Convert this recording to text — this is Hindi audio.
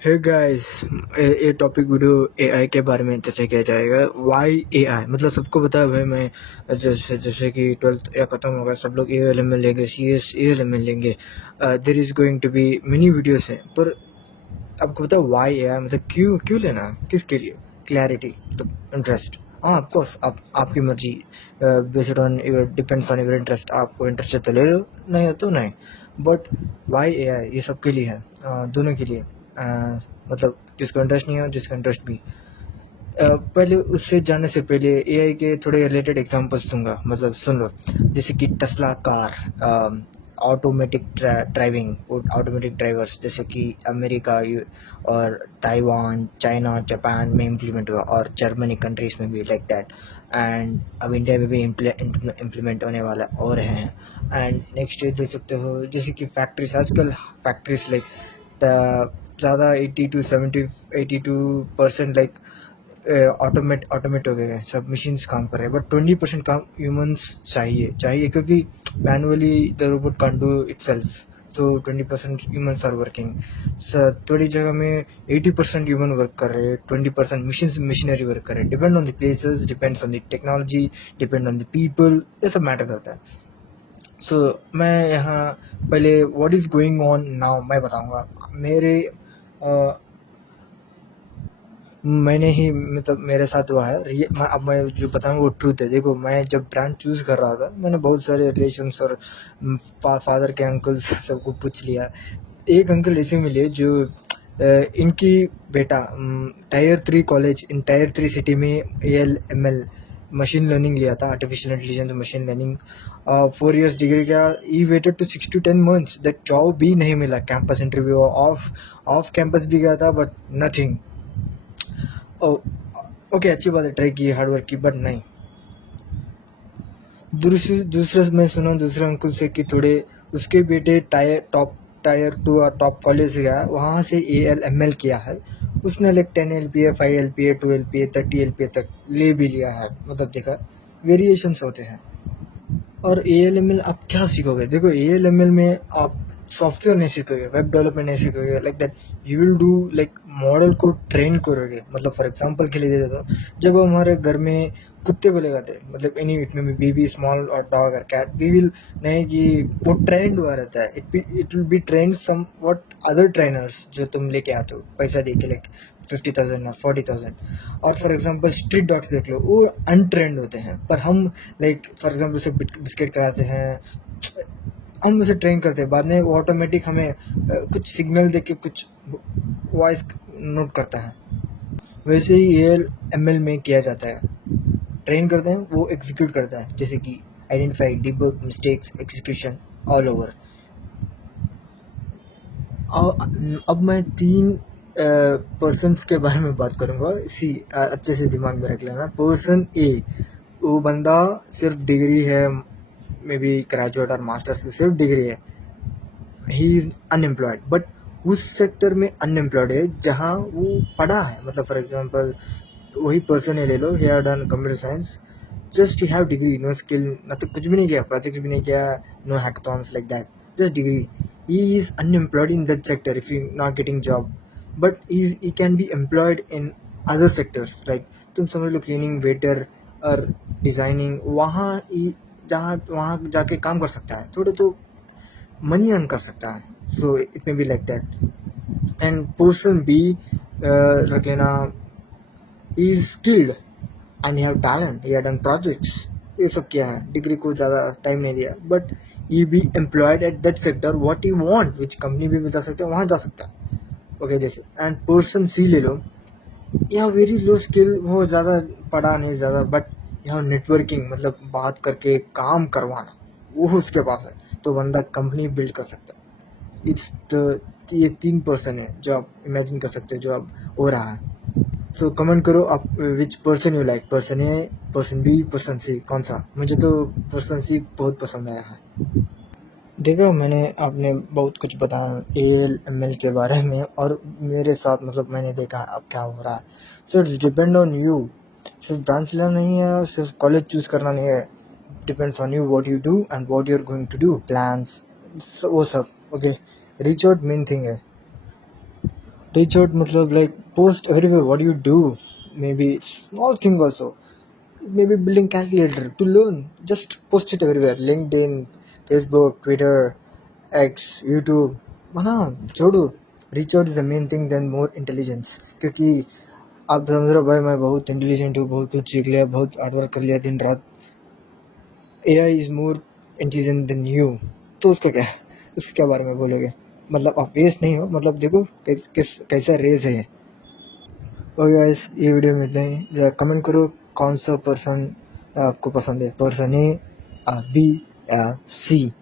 हे गाइस, ये टॉपिक वीडियो एआई के बारे में चर्चा किया जाएगा। वाई एआई मतलब सबको पता है भाई। मैं जैसे जैसे कि 12th या ख़त्म होगा, सब लोग एएलएमएल लेंगे, सीएस एएलएमएल लेंगे। There is going to be mini videos हैं, पर आपको पता है वाई एआई मतलब क्यों क्यों लेना, किसके लिए? क्लैरिटी, मतलब इंटरेस्ट। हाँ, ऑफकोर्स आपकी मर्जी, based on your depends on your interest. आपको इंटरेस्ट है तो ले लो, नहीं है तो नहीं। बट वाई एआई ये सबके लिए है, दोनों के लिए। मतलब जिसको इंटरेस्ट नहीं है, जिसका इंटरेस्ट भी। पहले उससे जानने से पहले एआई के थोड़े रिलेटेड एग्जांपल्स दूंगा, मतलब सुन लो। जैसे कि Tesla car, automatic driving, automatic drivers जैसे कि अमेरिका और ताइवान, चाइना, जापान में इम्प्लीमेंट हुआ, और जर्मनी कंट्रीज में भी लाइक दैट। एंड अब इंडिया में भी इम्प्लीमेंट होने वाला और हैं। एंड नेक्स्ट देख सकते हो जैसे कि फैक्ट्रीज, आजकल फैक्ट्रीज लाइक ज़्यादा 82% लाइक ऑटोमेट हो गए हैं, सब मशीन्स काम कर रहे हैं। बट 20% काम ह्यूमंस चाहिए, क्योंकि manually the robot can't do itself. तो 20% ह्यूमंस आर वर्किंग। थोड़ी जगह में 80% ह्यूमन वर्क कर रहे हैं, 20% मशीनरी वर्क कर रहे हैं। Depend on the places, depends on the technology, depend on the people, ये सब मैटर करता है। सो मैं यहाँ पहले what is going on now मैं बताऊँगा। मेरे मैंने ही मतलब मेरे साथ हुआ है ये। अब मैं जो बताऊँ वो ट्रूथ है। देखो, मैं जब ब्रांच चूज़ कर रहा था, मैंने बहुत सारे रिलेशंस और फादर के अंकल्स सबको पूछ लिया। एक अंकल ऐसे मिले जो इनकी बेटा tier 3 college in tier 3 city में एएलएमएल मशीन लर्निंग लिया था, artificial intelligence machine learning. 4 years degree का। I waited to 6 to 10 months, that job भी नहीं मिला। कैंपस इंटरव्यू, ऑफ कैंपस भी गया था, बट नथिंग। ओके, अच्छी बात है, ट्राई की, हार्ड वर्क की, बट नहीं। दूसरा मैं सुना दूसरे अंकुल से कि थोड़े उसके बेटे टायर 2 और टॉप कॉलेज गया, वहाँ से एएलएमएल किया है उसने। Like 10 LPA, 5 LPA, 2 LPA, 30 LPA तक ले भी लिया है। मतलब देखा, वेरिएशंस होते हैं। और एएलएमएल आप क्या सीखोगे? देखो, एएलएमएल में आप सॉफ्टवेयर नहीं सीखोगे, वेब डेवलपमेंट नहीं सीखोगे, like that. You will do like model को ट्रेन करोगे। मतलब फॉर एग्जांपल के लिए दे देता हूँ, जब हमारे घर में कुत्ते को ले जाते हैं, मतलब एनी इट में बेबी, स्मॉल और डॉग और कैट, वी विल नहीं कि वो ट्रेंड हुआ रहता है। It will be trained some what other trainers जो तुम लेके आते हो पैसा दे के, लाइक 50,000 और 40,000। और फॉर एग्जांपल स्ट्रीट डॉग्स देख लो, वो अनट्रेंड होते हैं, पर हम लाइक फॉर एग्जांपल उसे बिस्किट कराते हैं, हम उसे ट्रेन करते हैं। बाद में वो ऑटोमेटिक हमें कुछ सिग्नल दे के कुछ वॉइस नोट करता है। वैसे ही एएलएमएल में किया जाता है, ट्रेन करते हैं, वो एग्जीक्यूट करता है, जैसे कि identify, debug, mistakes, execution all over. अब मैं 3 पर्सन्स के बारे में बात करूँगा, इसी अच्छे से दिमाग में रख लेना। पर्सन ए, वो बंदा सिर्फ डिग्री है, मे बी ग्रेजुएट और मास्टर्स की सिर्फ डिग्री है, ही इज़ अनएम्प्लॉयड। बट उस सेक्टर में अनएम्प्लॉयड है जहाँ वो पढ़ा है। मतलब फॉर एग्जांपल वही पर्सन है, ले लो, he have done computer science, just he have degree, no skill, मतलब कुछ भी नहीं किया, प्रोजेक्ट्स भी नहीं किया, no hackathons like that, just degree. He is unemployed in that sector if he not getting job, but he can be employed in other sectors, like तुम समझ लो क्लीनिंग, वेटर और डिजाइनिंग। जहाँ वहाँ जाके काम कर सकता है, थोड़े तो मनी अर्न कर सकता है। So it may be like that. And person be रख लेना, he is skilled and he have talent, he have done projects, ये सब किया है, डिग्री को ज़्यादा टाइम नहीं दिया, but he be employed at that sector what he want, which company भी बता सकते हैं, वहाँ जा सकता है। ओके, जैसे। एंड पर्सन सी ले लो, यह वेरी लो स्किल, वो ज़्यादा पढ़ा नहीं ज़्यादा, बट यहाँ नेटवर्किंग, मतलब बात करके काम करवाना, वो उसके पास है, तो बंदा कंपनी बिल्ड कर सकता है। ये 3 पर्सन है जो आप इमेजिन कर सकते हो जो अब हो रहा है। सो कमेंट करो आप which person you like, person A, person B, person C, कौन सा? मुझे तो पर्सन सी बहुत पसंद आया है। देखो, मैंने आपने बहुत कुछ बताया एएलएमएल के बारे में, और मेरे साथ मतलब मैंने देखा अब क्या हो रहा है। So it's depend on you. सिर्फ ब्रांच लेना नहीं है, सिर्फ कॉलेज चूज करना नहीं है, depends on you what you do and what you are going to do, plans, वो सब। Okay, reach out main thing है। Reach out मतलब like post everywhere what you do. Maybe small thing also. Maybe building calculator to learn. Just post it everywhere. LinkedIn, Facebook, Twitter, X, YouTube. बना छोड़ो. Reach out is the main thing than more intelligence. क्योंकि आप समझ रहे हो भाई मैं बहुत इंटेलिजेंट हूँ, बहुत कुछ सीख लिया, बहुत हार्ड वर्क कर लिया दिन रात. AI is more intelligent than you. तो उसके क्या बारे में बोलोगे? मतलब आप वेस्ट नहीं हो, मतलब देखो कैसा रेस है ये. ओके गाइस, ये वीडियो में इतना ही. जरा कमेंट करो कौन सा पर्सन आपको पसंद है, पर्सन ए, बी या सी.